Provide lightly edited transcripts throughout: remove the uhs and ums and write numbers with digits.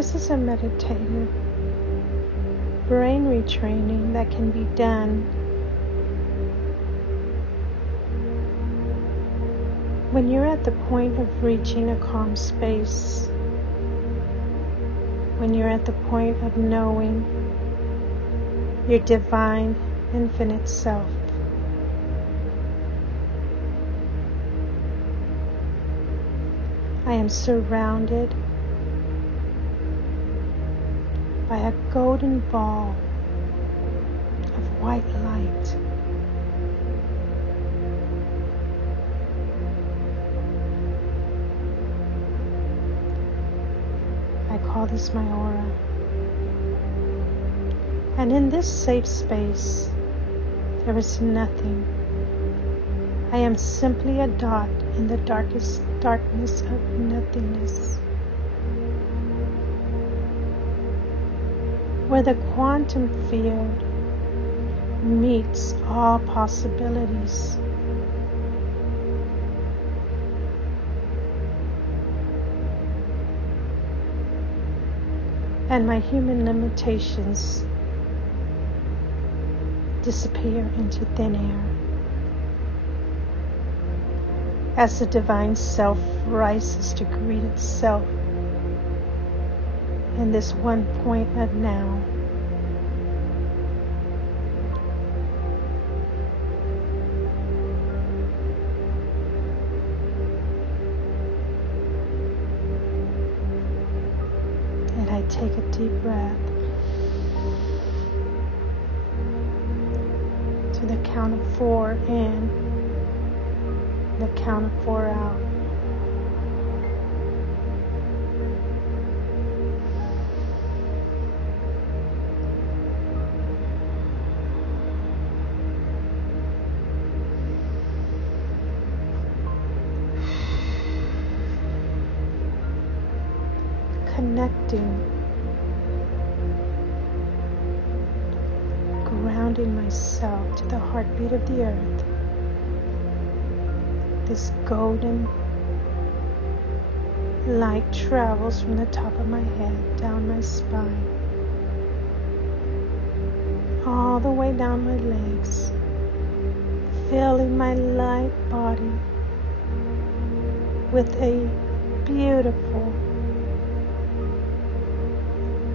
This is a meditative brain retraining that can be done when you're at the point of reaching a calm space, when you're at the point of knowing your divine, infinite self. I am surrounded by a golden ball of white light. I call this my aura. And in this safe space, there is nothing. I am simply a dot in the darkest darkness of nothingness, where the quantum field meets all possibilities. And my human limitations disappear into thin air as the divine self rises to greet itself in this one point of now. And I take a deep breath to the count of 4 in, the count of 4 out. Connecting, grounding myself to the heartbeat of the earth. This golden light travels from the top of my head down my spine, all the way down my legs, filling my light body with a beautiful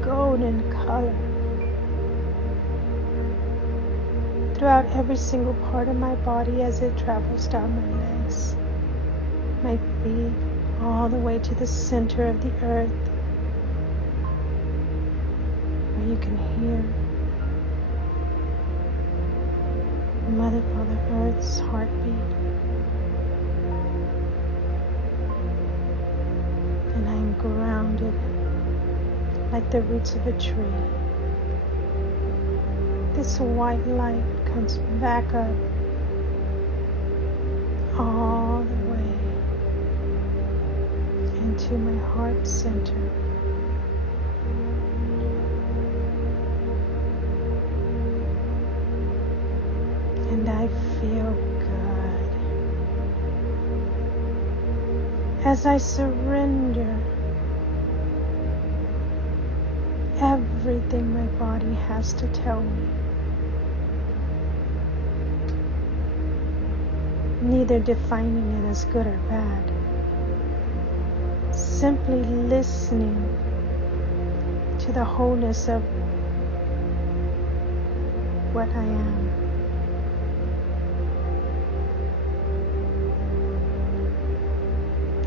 golden color throughout every single part of my body as it travels down my legs, my feet, all the way to the center of the earth, where you can hear Mother Earth's heartbeat. And I am grounded like the roots of a tree. This white light comes back up all the way into my heart center. And I feel good as I surrender everything my body has to tell me, neither defining it as good or bad, simply listening to the wholeness of what I am.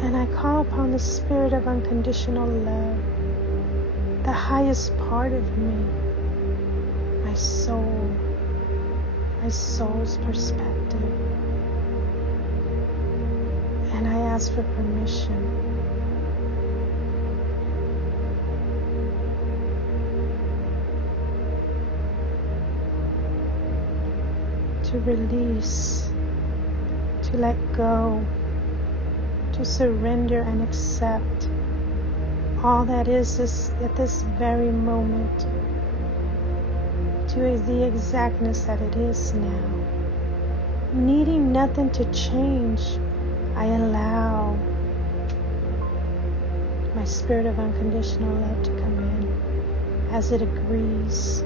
And I call upon the spirit of unconditional love, the highest part of me, my soul, my soul's perspective. And I ask for permission to release, to let go, to surrender and accept all that is at this very moment to the exactness that it is now. Needing nothing to change, I allow my spirit of unconditional love to come in as it agrees.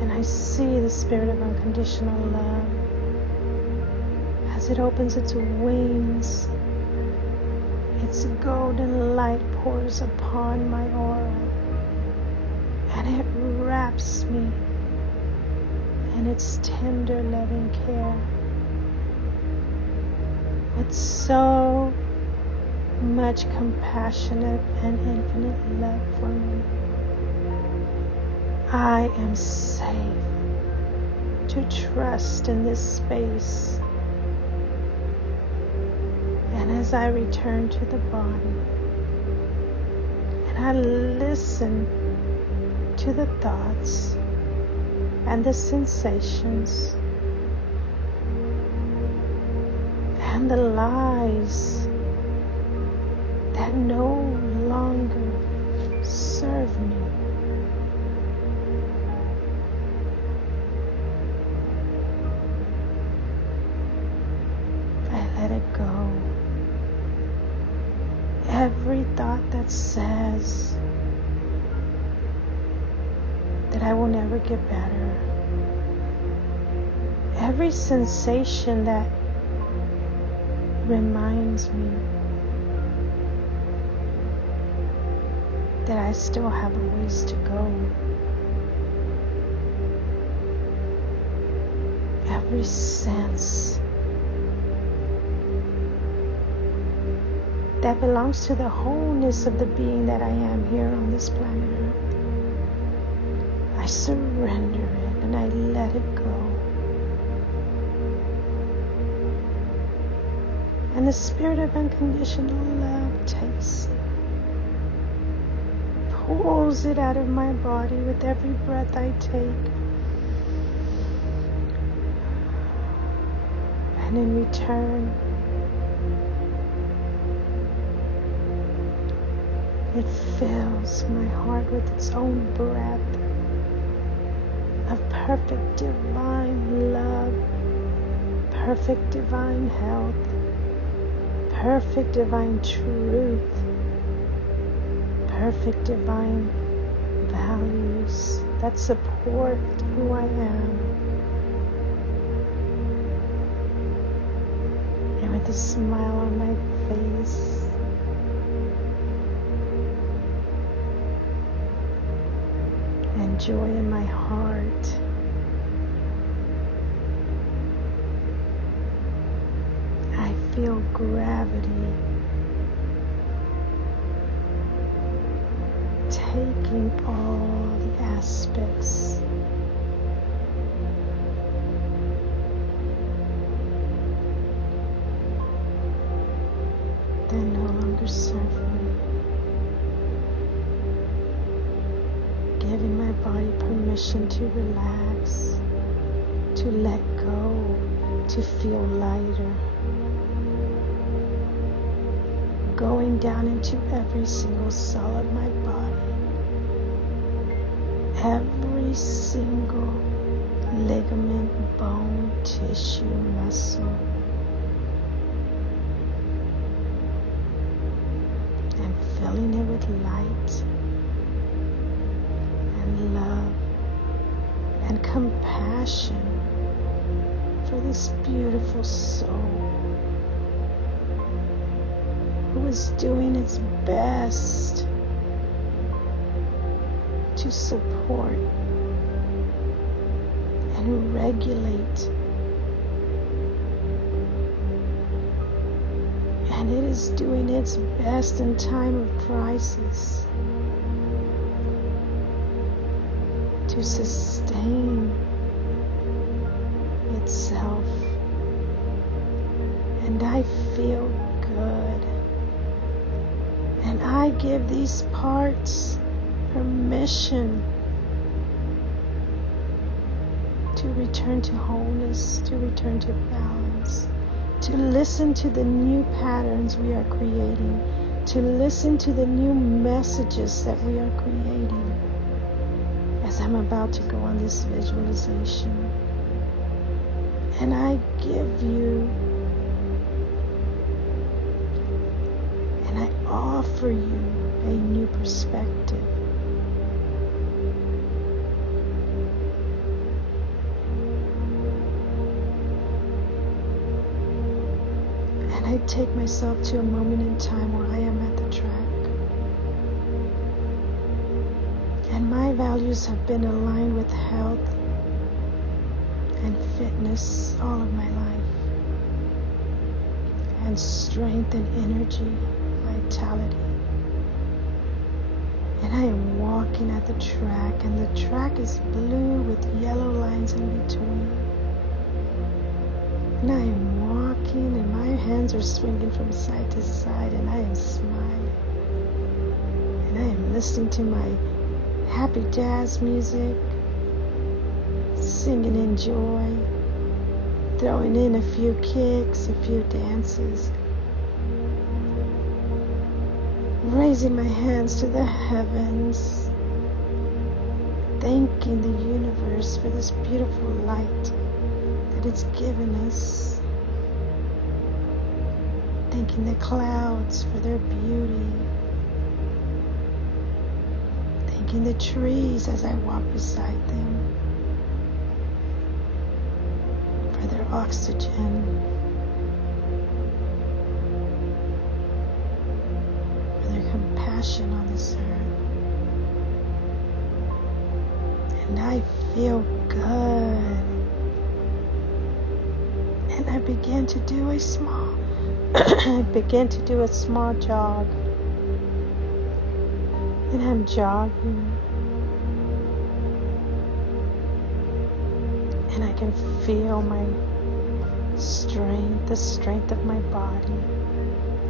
And I see the spirit of unconditional love as it opens its wings. Its golden light pours upon my aura, and it wraps me in its tender, loving care with so much compassionate and infinite love for me. I am safe to trust in this space. And as I return to the body and I listen to the thoughts and the sensations and the lies that no longer serve me, I let it go. Every thought that says that I will never get better, every sensation that reminds me that I still have a ways to go, every sense that belongs to the wholeness of the being that I am here on this planet Earth, I surrender it and I let it go. And the spirit of unconditional love takes it, pulls it out of my body with every breath I take. And in return, it fills my heart with its own breath of perfect divine love, perfect divine health, perfect divine truth, perfect divine values that support who I am. And with a smile on my face, and joy in my heart, I feel gravity taking all the aspects that no longer serve me, giving my body permission to relax, to let go, to feel lighter, going down into every single cell of my body, every single ligament, bone, tissue, muscle, and filling it with light and love and compassion for this beautiful soul who is doing its best to support and regulate, and it is doing its best in time of crisis to sustain itself. And I feel good, and I give these parts permission to return to wholeness, to return to balance, to listen to the new patterns we are creating, to listen to the new messages that we are creating as as I'm about to go on this visualization. And I give you, and I offer you a new perspective. And I take myself to a moment in time where I am at the track. And my values have been aligned with health and fitness all of my life, and strength and energy, vitality. And I am walking at the track, and the track is blue with yellow lines in between. And I am walking, and my hands are swinging from side to side, and I am smiling. And I am listening to my happy jazz music, singing in joy, throwing in a few kicks, a few dances, raising my hands to the heavens, thanking the universe for this beautiful light that it's given us, thanking the clouds for their beauty, thanking the trees as I walk beside them for their oxygen, for their compassion on this earth. And I feel good. And I begin to do a small jog. And I'm jogging. And I can feel my strength, the strength of my body,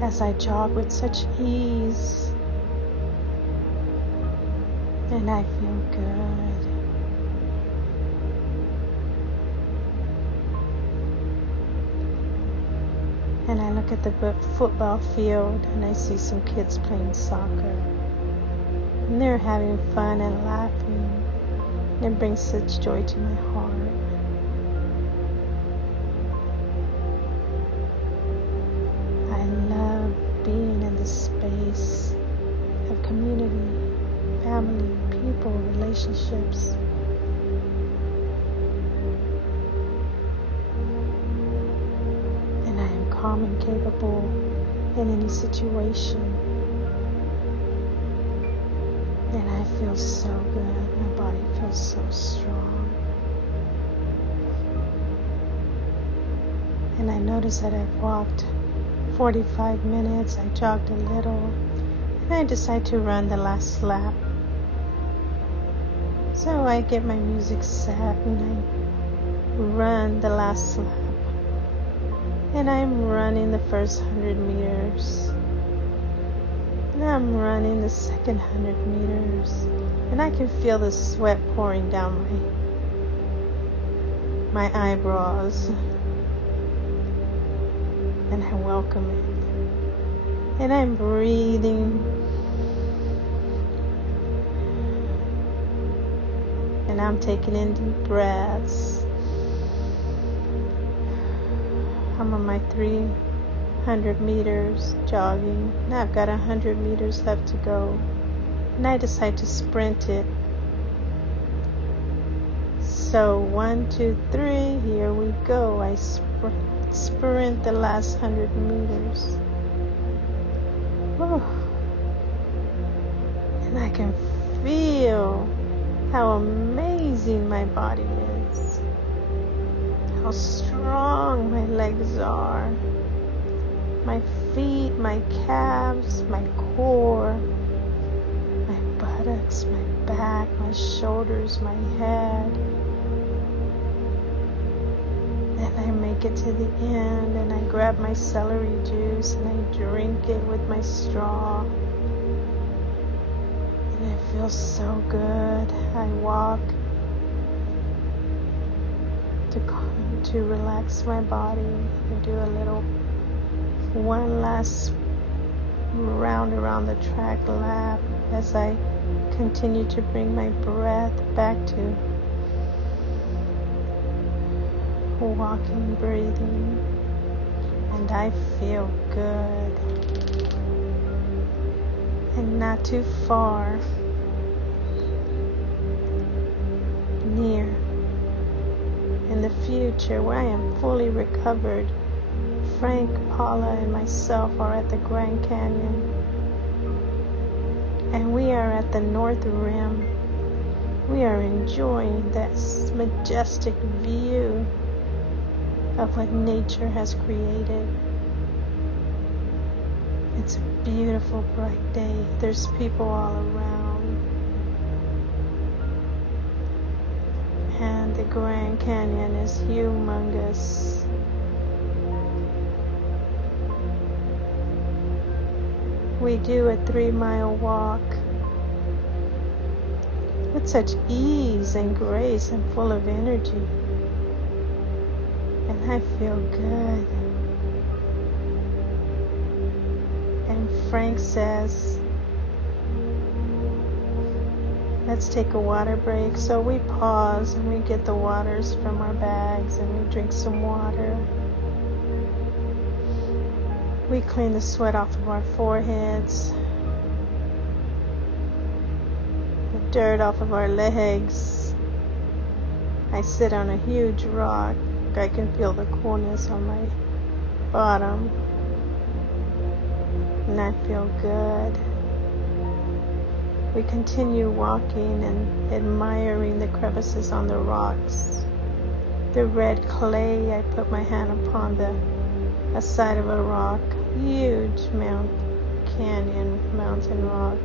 as I jog with such ease. And I feel good. And I look at the football field, and I see some kids playing soccer. And they're having fun and laughing. And it brings such joy to my heart. I love being in this space of community, family, people, relationships. And I am calm and capable in any situation. And I feel so good. My body feels so strong. And I notice that I've walked 45 minutes. I jogged a little. And I decide to run the last lap. So I get my music set and I run the last lap. And I'm running the first 100 meters. And I'm running the second 100 meters. And I can feel the sweat pouring down my eyebrows. And I welcome it. And I'm breathing. And I'm taking in deep breaths. I'm on my 300 meters jogging. Now I've got 100 meters left to go. And I decide to sprint it. So 1, 2, 3, here we go. I sprint the last 100 meters. Whew. And I can feel how amazing my body is. How strong my legs are. My feet, my calves, my core, my buttocks, my back, my shoulders, my head. And I make it to the end, and I grab my celery juice and I drink it with my straw. And it feels so good. I walk to relax my body and do a little one last round around the track lap as I continue to bring my breath back to walking, breathing, and I feel good. And not too far, near, in the future, where I am fully recovered, Frank, Paula, and myself are at the Grand Canyon, and we are at the North Rim. We are enjoying that majestic view of what nature has created. It's a beautiful, bright day. There's people all around, and the Grand Canyon is humongous. We do a 3-mile walk with such ease and grace and full of energy. And I feel good. And Frank says, let's take a water break. So we pause and we get the waters from our bags and we drink some water. We clean the sweat off of our foreheads, the dirt off of our legs. I sit on a huge rock. I can feel the coolness on my bottom, and I feel good. We continue walking and admiring the crevices on the rocks. The red clay, I put my hand upon a side of a rock, huge mountain rock.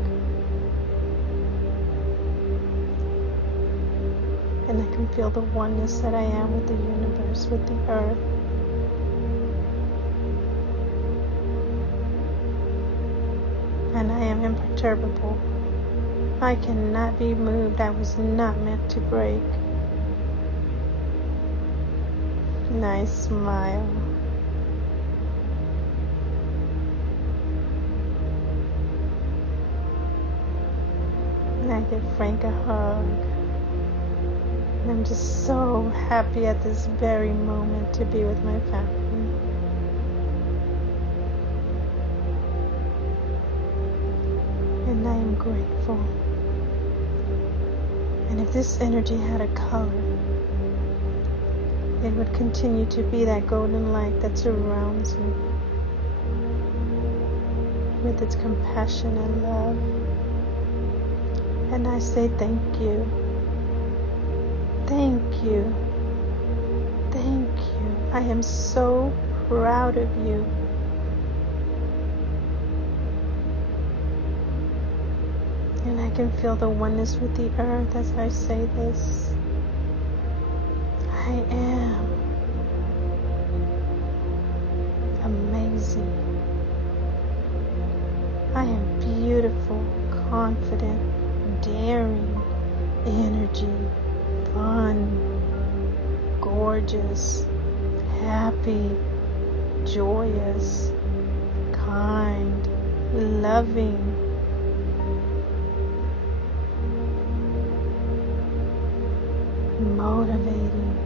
And I can feel the oneness that I am with the universe, with the earth. And I am imperturbable. I cannot be moved. I was not meant to break. And I smile. And I give Frank a hug. And I'm just so happy at this very moment to be with my family. And I am grateful. And if this energy had a color, it would continue to be that golden light that surrounds me with its compassion and love. And I say thank you. Thank you. Thank you. I am so proud of you. And I can feel the oneness with the earth as I say this. I am amazing. I am beautiful, confident, daring, energy, fun, gorgeous, happy, joyous, kind, loving, motivating.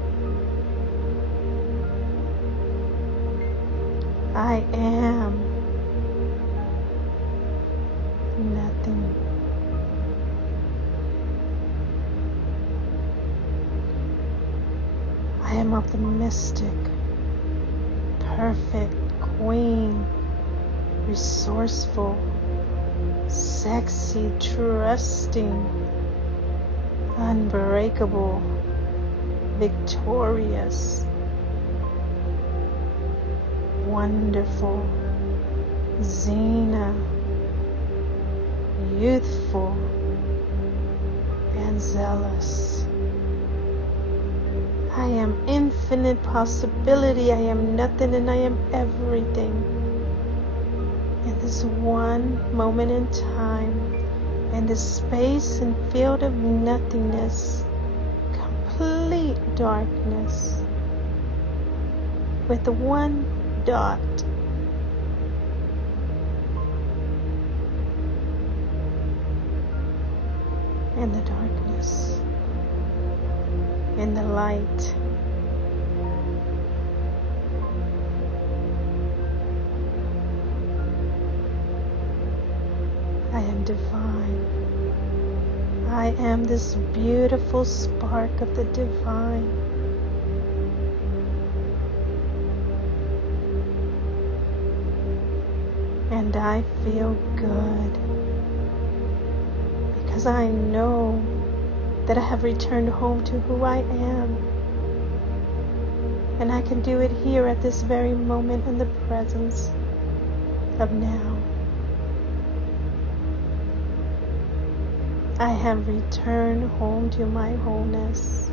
I am nothing. I am optimistic, perfect, queen, resourceful, sexy, trusting, unbreakable, victorious, wonderful, Xena, youthful, and zealous. I am infinite possibility. I am nothing and I am everything. In this one moment in time, in this space and field of nothingness, complete darkness, with one dot. in the darkness, in the light. I am divine. I am this beautiful spark of the divine. And I feel good because I know that I have returned home to who I am. And I can do it here at this very moment in the presence of now. I have returned home to my wholeness.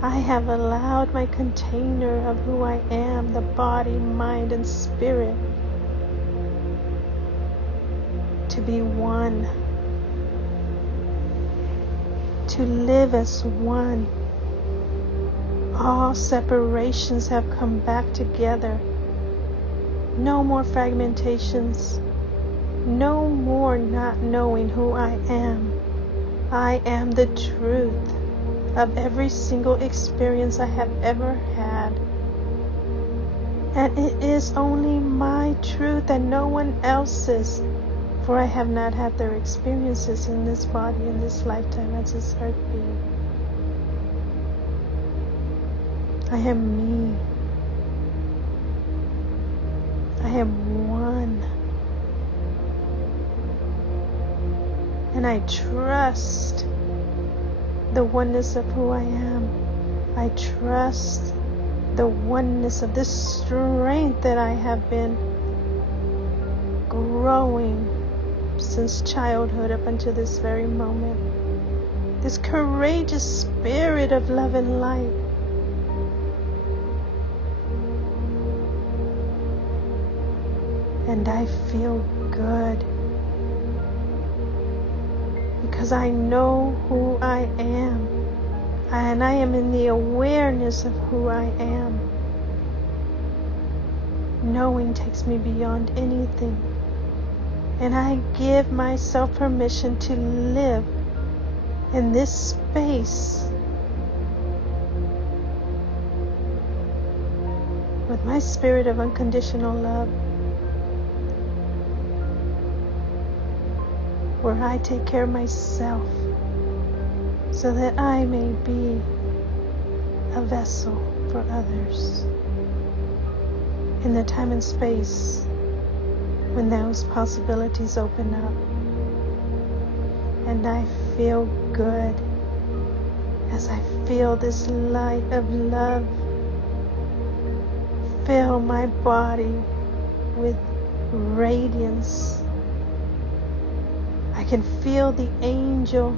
I have allowed my container of who I am, the body, mind, and spirit, to be one, to live as one. All separations have come back together. No more fragmentations. No more not knowing who I am. I am the truth of every single experience I have ever had. And it is only my truth and no one else's, for I have not had their experiences in this body, in this lifetime, as this earth being. I am me. I am one. And I trust the oneness of who I am. I trust the oneness of this strength that I have been growing since childhood up until this very moment. This courageous spirit of love and light. And I feel good because I know who I am, and I am in the awareness of who I am. Knowing takes me beyond anything, and I give myself permission to live in this space with my spirit of unconditional love, where I take care of myself so that I may be a vessel for others in the time and space when those possibilities open up. And I feel good as I feel this light of love fill my body with radiance. I can feel the angel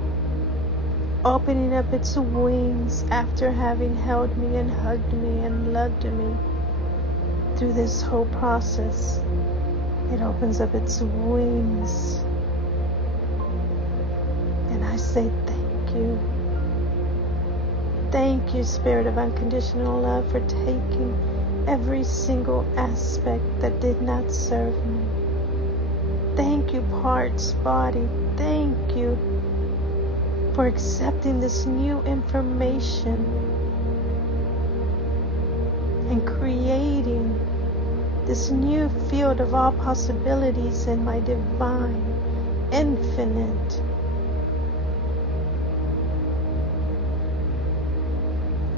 opening up its wings after having held me and hugged me and loved me through this whole process. It opens up its wings, and I say thank you. Thank you, Spirit of Unconditional Love, for taking every single aspect that did not serve me. Thank you, parts, body. Thank you for accepting this new information and creating this new field of all possibilities in my divine, infinite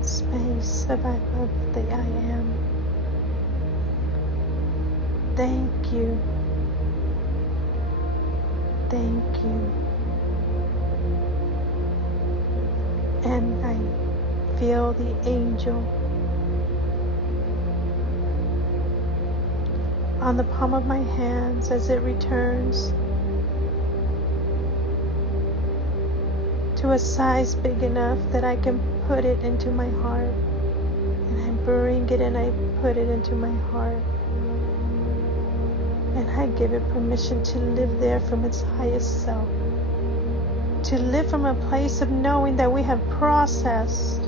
space of the I am. Thank you. Thank you. And I feel the angel on the palm of my hands as it returns to a size big enough that I can put it into my heart. And I bring it and I put it into my heart. And I give it permission to live there from its highest self. To live from a place of knowing that we have processed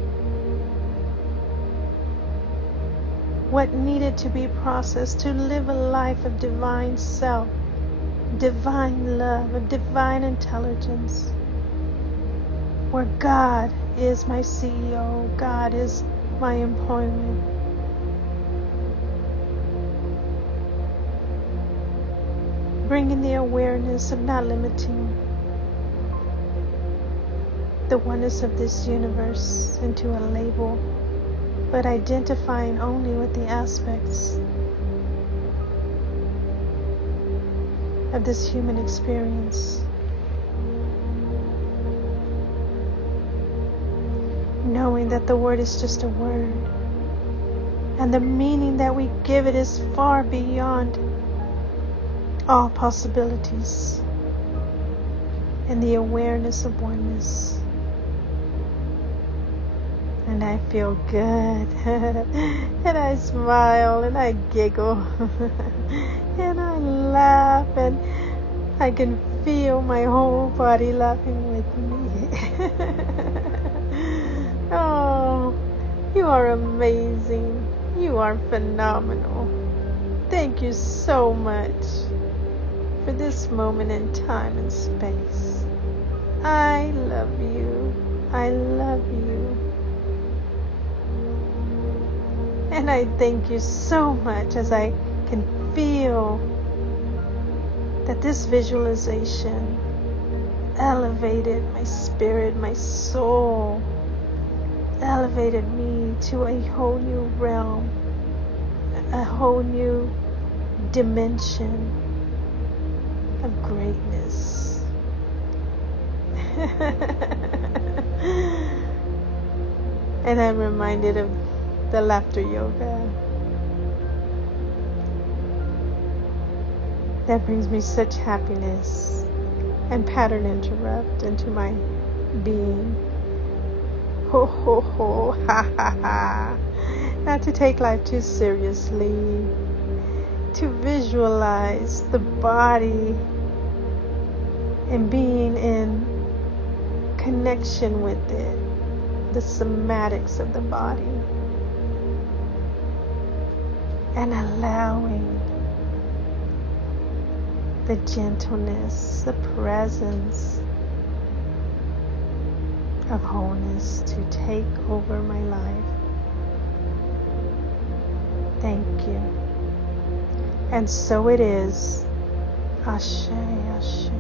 what needed to be processed, to live a life of divine self, divine love, of divine intelligence, where God is my CEO, God is my employment. Bringing the awareness of not limiting the oneness of this universe into a label, but identifying only with the aspects of this human experience. Knowing that the word is just a word, and the meaning that we give it is far beyond all possibilities, and the awareness of oneness. And I feel good, and I smile, and I giggle, and I laugh, and I can feel my whole body laughing with me. Oh, you are amazing. You are phenomenal. Thank you so much for this moment in time and space. I love you. I love you. And I thank you so much as I can feel that this visualization elevated my spirit, my soul, elevated me to a whole new realm, a whole new dimension of greatness. And I'm reminded of the laughter yoga. That brings me such happiness and pattern interrupt into my being. Ho ho ho, ha ha ha. Not to take life too seriously. To visualize the body and being in connection with it, the somatics of the body, and allowing the gentleness, the presence of wholeness to take over my life. Thank you. And so it is. Ashe, ashe.